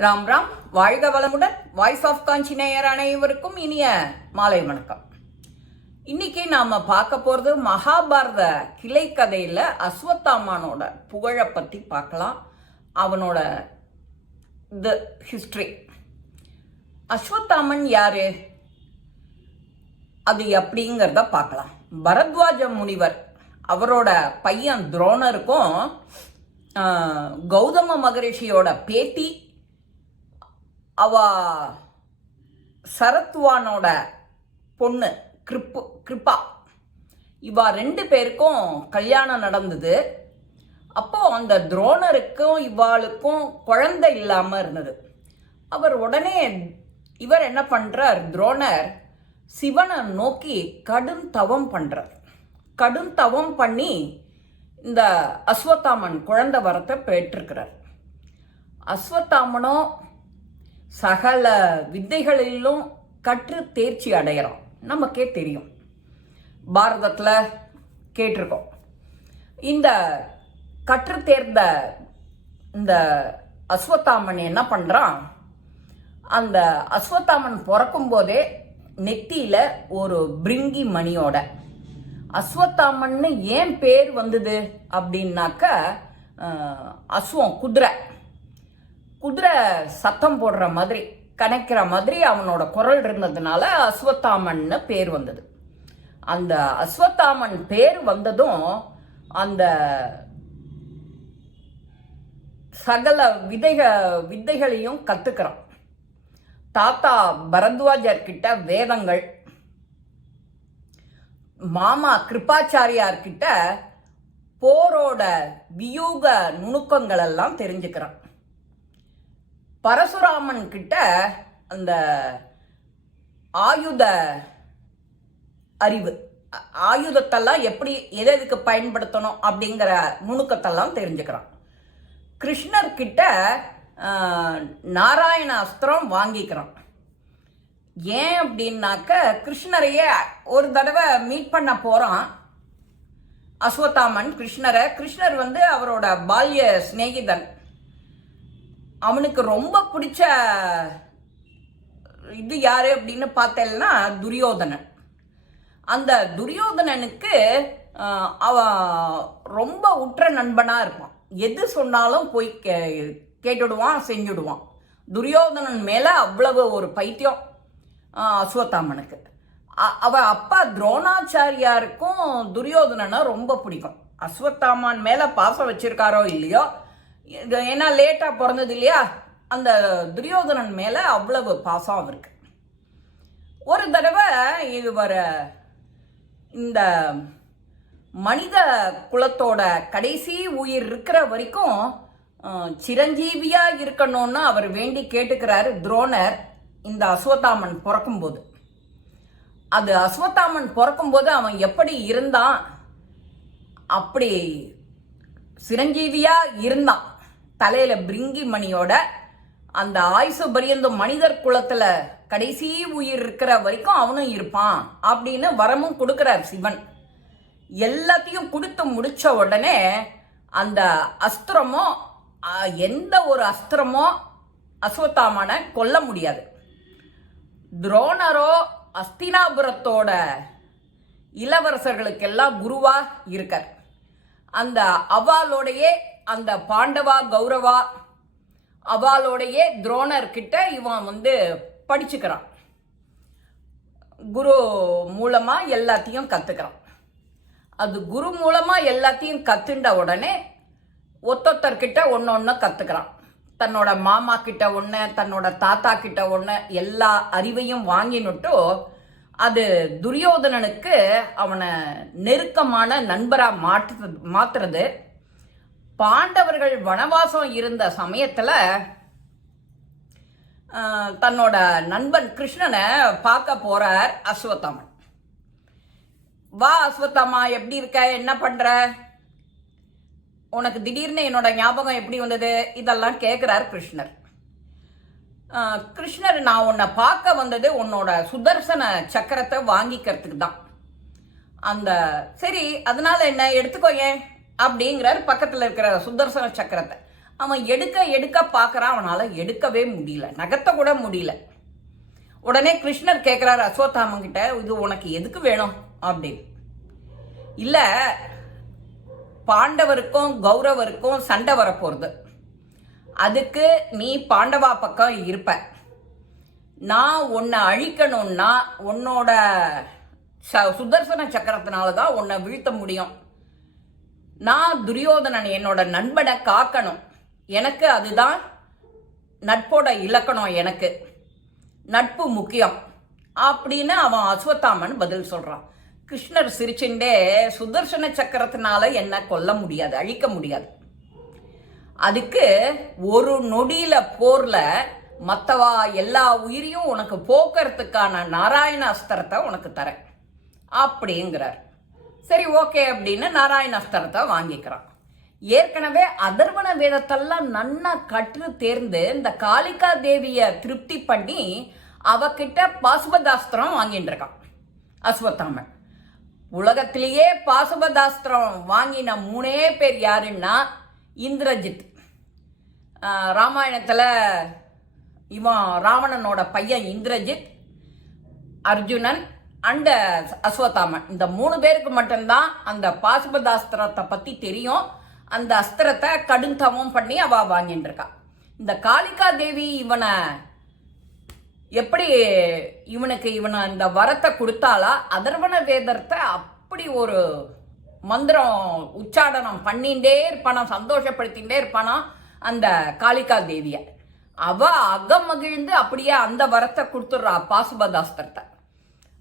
ராம் ராம், வாழ்க வளமுடன். Voice of காஞ்சி நேயர் அனைவருக்கும் இனிய மாலை வணக்கம். இன்னைக்கு நாம பார்க்க போறது மகாபாரத கிளை கதையில அஸ்வத்தாமனோட புகழை பத்தி பார்க்கலாம். அவனோட ஹிஸ்டரி. அஸ்வத்தாமன் யாரு, அது எப்படிங்கிறத பார்க்கலாம். பரத்வாஜ முனிவர் அவரோட பையன் துரோணருக்கும் கௌதம மகரிஷியோட பேத்தி அவ சரத்வானோட பொண்ணு கிருப்பா, இவா ரெண்டு பேருக்கும் கல்யாணம் நடந்தது. அப்போ அந்த துரோணருக்கும் இவாளுக்கும் குழந்தை இல்லாம இருந்தது. இவர் என்ன பண்றார், துரோணர் சிவனை நோக்கி கடும் தவம் பண்றார். கடும் தவம் பண்ணி இந்த அஸ்வத்தாமன் குழந்தை வரத்தை பெற்றிருக்கிறார். அஸ்வத்தாமனோ சகல வித்தைகளிலும் கற்று தேர்ச்சி அடைகிறோம். நமக்கே தெரியும், பாரதத்தில் கேட்டிருக்கோம். இந்த கற்று தேர்ந்த இந்த அஸ்வத்தாமன் என்ன பண்ணுறான், அந்த அஸ்வத்தாமன் பிறக்கும் போதே நெத்தியில் ஒரு பிரிங்கி மணியோட அஸ்வத்தாமன்னு ஏன் பேர் வந்தது அப்படின்னாக்க, அஸ்வம் குதிரை சத்தம் போடுற மாதிரி கணக்கிற மாதிரி அவனோட குரல் இருந்ததுனால அஸ்வத்தாமன்னு பேர் வந்தது. அந்த அஸ்வத்தாமன் பேர் வந்ததும் அந்த சகல வித்தைகளையும் கத்துக்கிறான். தாத்தா பரத்வாஜர் கிட்ட வேதங்கள், மாமா கிருபாச்சாரியார் கிட்ட போரோட வியூக நுணுக்கங்கள் எல்லாம் தெரிஞ்சுக்கிறான். பரசுராமன் கிட்ட அந்த ஆயுத அறிவு, ஆயுதத்தெல்லாம் எப்படி எதுக்கு பயன்படுத்தணும் அப்படிங்கிற நுணுக்கத்தெல்லாம் தெரிஞ்சுக்கிறான். கிருஷ்ணர் கிட்ட நாராயண அஸ்திரம் வாங்கிக்கிறான். ஏன் அப்படின்னாக்க, கிருஷ்ணரையே ஒரு தடவை மீட் பண்ண போறான் அஸ்வத்தாமன் கிருஷ்ணர் அவரோட பால்ய சிநேகிதன். அவனுக்கு ரொம்ப பிடிச்ச இது யாரு அப்படின்னு பார்த்தேன்னா துரியோதனன். அந்த துரியோதனனுக்கு அவன் ரொம்ப உற்ற நண்பனா இருப்பான். எது சொன்னாலும் போய் கேட்டுடுவான், செஞ்சுடுவான். துரியோதனன் மேல அவ்வளவு ஒரு பைத்தியம் அஸ்வத்தாமனுக்கு. அப்பா துரோணாச்சாரியாருக்கும் துரியோதனனை ரொம்ப பிடிக்கும். அஸ்வத்தாமன் மேல பாசம் வச்சிருக்காரோ இல்லையோ, ஏன்னா லேட்டா பிறந்தது இல்லையா, அந்த துரியோதனன் மேல அவ்வளவு பாசம் அவருக்கு. ஒரு தடவை இந்த மனித குலத்தோட கடைசி உயிர் இருக்கிற வரைக்கும் சிரஞ்சீவியா இருக்கணும்னு அவர் வேண்டி கேட்டுக்கிறாரு துரோணர். இந்த அஸ்வத்தாமன் பிறக்கும்போது, அது அஸ்வத்தாமன் பிறக்கும்போது அவன் எப்படி இருந்தான், அப்படி சிரஞ்சீவியா இருந்தான். தலையில பிரிங்கி மணியோட அந்த ஆயுசு பரியந்தும் மனிதர் குலத்துல கடைசி உயிர் இருக்கிற வரைக்கும் அவனும் இருப்பான் அப்படின்னு வரமும் கொடுக்கிறார் சிவன். எல்லாத்தையும் கொடுத்து முடிச்ச உடனே அந்த அஸ்திரமோ, எந்த ஒரு அஸ்திரமோ அஸ்வத்தாமனை கொல்ல முடியாது. துரோணரோ அஸ்தினாபுரத்தோட இளவரசர்களுக்கெல்லாம் குருவா இருக்கார். அந்த அவாலோடையே, அந்த பாண்டவா கௌரவா அவாலோடையே துரோணர் கிட்ட இவன் படிச்சுக்கிறான். குரு மூலமா எல்லாத்தையும் கத்துக்கிறான். அது குரு மூலமா எல்லாத்தையும் கத்துண்ட உடனே ஒத்தொத்தர்கிட்ட ஒன்னொன்னு கத்துக்கிறான். தன்னோட மாமா கிட்ட ஒன்று, தன்னோட தாத்தா கிட்ட ஒன்று, எல்லா அறிவையும் வாங்கினுட்டு அது துரியோதனனுக்கு அவனை நெருக்கமான நண்பரா மாத்துறது. பாண்டவர்கள் வனவாசம் இருந்த சமயத்துல தன்னோட நண்பன் கிருஷ்ணனை பார்க்க போறார் அஸ்வத்தாமன். வா அஸ்வத்தாமா, எப்படி இருக்க, என்ன பண்ற, உனக்கு திடீர்னு என்னோட ஞாபகம் எப்படி வந்தது, இதெல்லாம் கேட்கிறார் கிருஷ்ணர். கிருஷ்ணர், நான் உன்னை பார்க்க வந்தது உன்னோட சுதர்சன சக்கரத்தை வாங்கிக்கிறதுக்கு தான். அந்த சரி, அதனால என்ன, எடுத்துக்கோ ஏன் அப்படிங்கிறார். பக்கத்தில் இருக்கிற சுதர்சன சக்கரத்தை அவன் எடுக்க பார்க்கறான், அவனால எடுக்கவே முடியல, நகர்த்த கூட முடியல. உடனே கிருஷ்ணர் கேட்கிறாரு அஸ்வத்தாமன் கிட்ட, இது உனக்கு எதுக்கு வேணும் அப்படின்னு. இல்ல, பாண்டவருக்கும் கௌரவருக்கும் சண்டை வரப்போறது, அதுக்கு நீ பாண்டவா பக்கம் இருப்ப. நான் உன்னை அழிக்கணும்னா உன்னோட சுதர்சன சக்கரத்தினாலதான் உன்னை வீழ்த்த முடியும். நான் துரியோதனன் என்னோட நண்பனை காக்கணும், எனக்கு அதுதான் நட்போட இலக்கணம், எனக்கு நட்பு முக்கியம் அப்படின்னு அவன் அஸ்வத்தாமன் பதில் சொல்றான். கிருஷ்ணர் சிரிச்சுண்டே, சுதர்சன சக்கரத்தினால என்ன கொல்ல முடியாது, அழிக்க முடியாது. அதுக்கு ஒரு நொடியில போர்ல மத்தவா எல்லா உயிரையும் உனக்கு போக்குறதுக்கான நாராயண அஸ்திரத்தை உனக்கு தரேன் அப்படிங்கிறார். சரி, ஓகே அப்படின்னு நாராயண அஸ்திரத்தை வாங்கிக்கிறான். ஏற்கனவே அதர்வண வேதத்தெல்லாம் நன்னா கற்று தேர்ந்து இந்த காளிகா தேவிய திருப்தி பண்ணி அவகிட்ட பாசுபதாஸ்திரம் வாங்கிட்டு இருக்கான் அஸ்வத்தாமன். உலகத்திலேயே பாசுபதாஸ்திரம் வாங்கின 3 பேர் யாருன்னா இந்திரஜித். ராமாயணத்துல இவன் ராவணனோட பையன் இந்திரஜித், அர்ஜுனன் அண்ட் அஸ்வத்தாமன். இந்த 3 பேருக்கு மட்டும்தான் அந்த பாசுபதாஸ்திரத்தை பத்தி தெரியும். அந்த அஸ்திரத்தை கடுந்தவம் பண்ணி அவ வாங்கிட்டு இருக்கா. இந்த காளிகா தேவி இவனை எப்படி இவனுக்கு இந்த வரத்தை கொடுத்தாலா, அதர்வண வேதத்தை அப்படி ஒரு மந்திரம் உச்சாடனம் பண்ணிட்டே இருப்பானா, சந்தோஷப்படுத்திகிட்டே இருப்பானா அந்த காளிகா தேவிய. அவ அகமகிழ்ந்து அப்படியே அந்த வரத்தை கொடுத்துடுறா, பாசுபதாஸ்திரத்தை.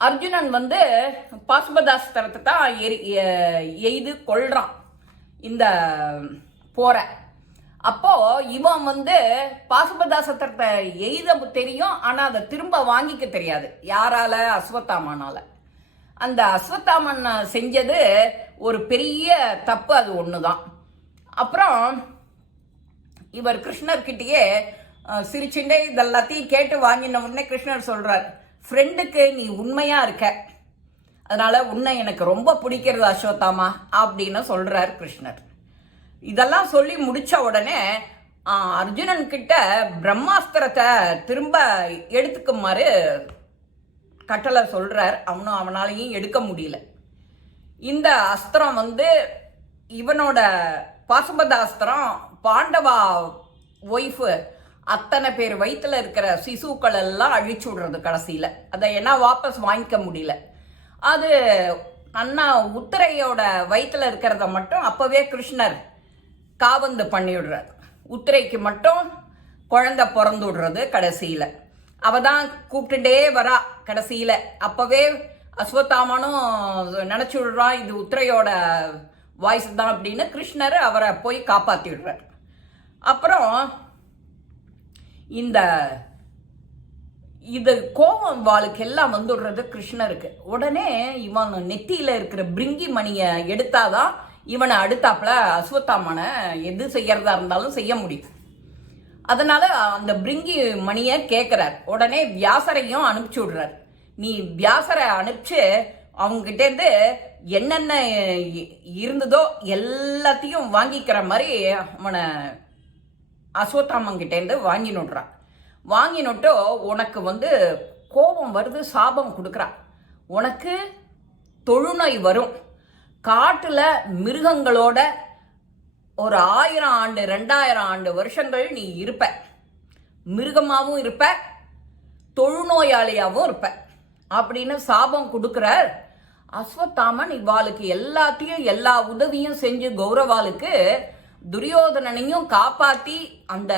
அர்ஜுனன் பாசுபதாஸ்திரத்தை தான் எய்து கொள்றான் இந்த போற. அப்போ இவன் பாசுபதாஸ்திரத்தை எய்த தெரியும், ஆனா அதை திரும்ப வாங்கிக்க தெரியாது. யாரால? அஸ்வத்தாமனால. அந்த அஸ்வத்தாமன் செஞ்சது ஒரு பெரிய தப்பு, அது ஒண்ணுதான். அப்புறம் இவர் கிருஷ்ணர்கிட்டயே சிரிச்சுண்டே இதெல்லாத்தையும் கேட்டு வாங்கின உடனே கிருஷ்ணர் சொல்றார், ஃப்ரெண்டுக்கு நீ உண்மையா இருக்க, அதனால உன்னை எனக்கு ரொம்ப பிடிக்கிறது அஸ்வத்தாமா அப்படின்னு சொல்றார் கிருஷ்ணர். இதெல்லாம் சொல்லி முடிச்ச உடனே அர்ஜுனன் கிட்ட பிரம்மாஸ்திரத்தை திரும்ப எடுத்துக்குமாறு கட்டளை சொல்றார். அவனாலையும் எடுக்க முடியல. இந்த அஸ்திரம் இவனோட பாசுபதாஸ்திரம் பாண்டவா ஒய்ஃபு அத்தனை பேர் வயிற்றுல இருக்கிற சிசுக்கள் எல்லாம் அழிச்சு விடுறது கடைசியில. அதை என்ன வாபஸ் வாங்கிக்க முடியல. அது அண்ணா உத்திரையோட வயிற்றுல இருக்கிறத மட்டும் அப்பவே கிருஷ்ணர் காவந்து பண்ணி விடுறார். உத்திரைக்கு மட்டும் குழந்தை பிறந்து விடுறது கடைசியில. அவதான் கூப்பிட்டுட்டே வரா கடைசியில. அப்பவே அஸ்வத்தாமனும் நினைச்சு விடுறான் இது உத்திரையோட வாய்ஸ் தான் அப்படின்னு. கிருஷ்ணர் அவரை போய் காப்பாத்தி விடுறார். அப்புறம் இது கோபம் வாளுக்கு எல்லாம் வந்துடுறது கிருஷ்ணருக்கு. உடனே இவன் நெத்தியில இருக்கிற பிரிங்கி மணியை எடுத்தாதான் இவனை அடுத்தாப்புல அஸ்வத்தாமனை எது செய்யறதா இருந்தாலும் செய்ய முடியும். அதனால அந்த பிரிங்கி மணியை கேட்கிறார். உடனே வியாசரையும் அனுப்பிச்சு விடுறார். நீ வியாசரை அனுப்பிச்சு அவங்ககிட்ட இருந்து என்னென்ன இருந்ததோ எல்லாத்தையும் வாங்கிக்கிற மாதிரி அவனை அஸ்வத்தாமன் கிட்ட இருந்து வாங்கினுடுறான். வாங்கினுட்டு உனக்கு கோபம் வருது, சாபம் கொடுக்குறா. உனக்கு தொழுநோய் வரும். காட்டுல மிருகங்களோட ஒரு 1000 ஆண்டு 2000 ஆண்டு வருஷங்கள் நீ இருப்ப. மிருகமாகவும் இருப்ப, தொழுநோயாளியாகவும் இருப்ப அப்படின்னு சாபம் கொடுக்கிறார். அஸ்வத்தாமன் இவாளுக்கு எல்லாத்தையும் எல்லா உதவியும் செஞ்சு கௌரவாளுக்கு துரியோதனனையும் காப்பாத்தி அந்த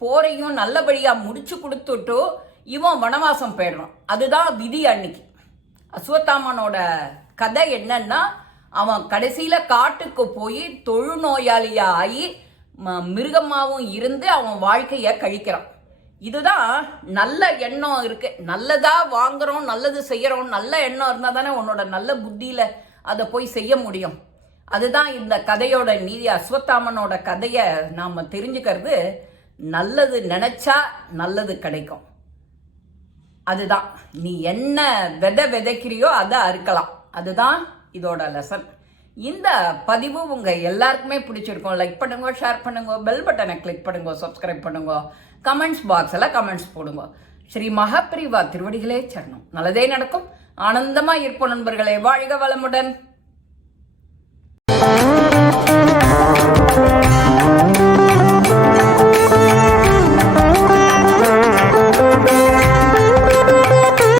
போரையும் நல்லபடியா முடிச்சு கொடுத்துட்டு இவன் வனவாசம் போயிடுறான். அதுதான் விதி. அன்னைக்கு அஸ்வத்தாமனோட கதை என்னன்னா, அவன் கடைசியில காட்டுக்கு போய் தொழுநோயாளியா ஆகி மிருகமாவும் இருந்து அவன் வாழ்க்கைய கழிக்கிறான். இதுதான் நல்ல எண்ணம் இருக்கு. நல்லதா வாங்குறோம், நல்லது செய்யறோம், நல்ல எண்ணம் இருந்தா தானே உன்னோட நல்ல புத்தியில அதை போய் செய்ய முடியும். அதுதான் இந்த கதையோட நீதி. அஸ்வத்தாமனோட கதையை நாம தெரிஞ்சுக்கிறது, நல்லது நினைச்சா நல்லது கிடைக்கும். அதுதான் நீ என்ன விதைக்கிறியோ அதை அறுக்கலாம். அதுதான் இதோட லெசன். இந்த பதிவு உங்க எல்லாருக்குமே பிடிச்சிருக்கும். லைக் பண்ணுங்க, ஷேர் பண்ணுங்க, பெல் பட்டனை கிளிக் பண்ணுங்க, சப்ஸ்கிரைப் பண்ணுங்க, கமெண்ட்ஸ் பாக்ஸில் கமெண்ட்ஸ் போடுங்க. ஸ்ரீ மகாபிரிவா திருவடிகளே சரணம். நல்லதே நடக்கும். ஆனந்தமா இருப்போம் நண்பர்களே. வாழ்க வளமுடன்.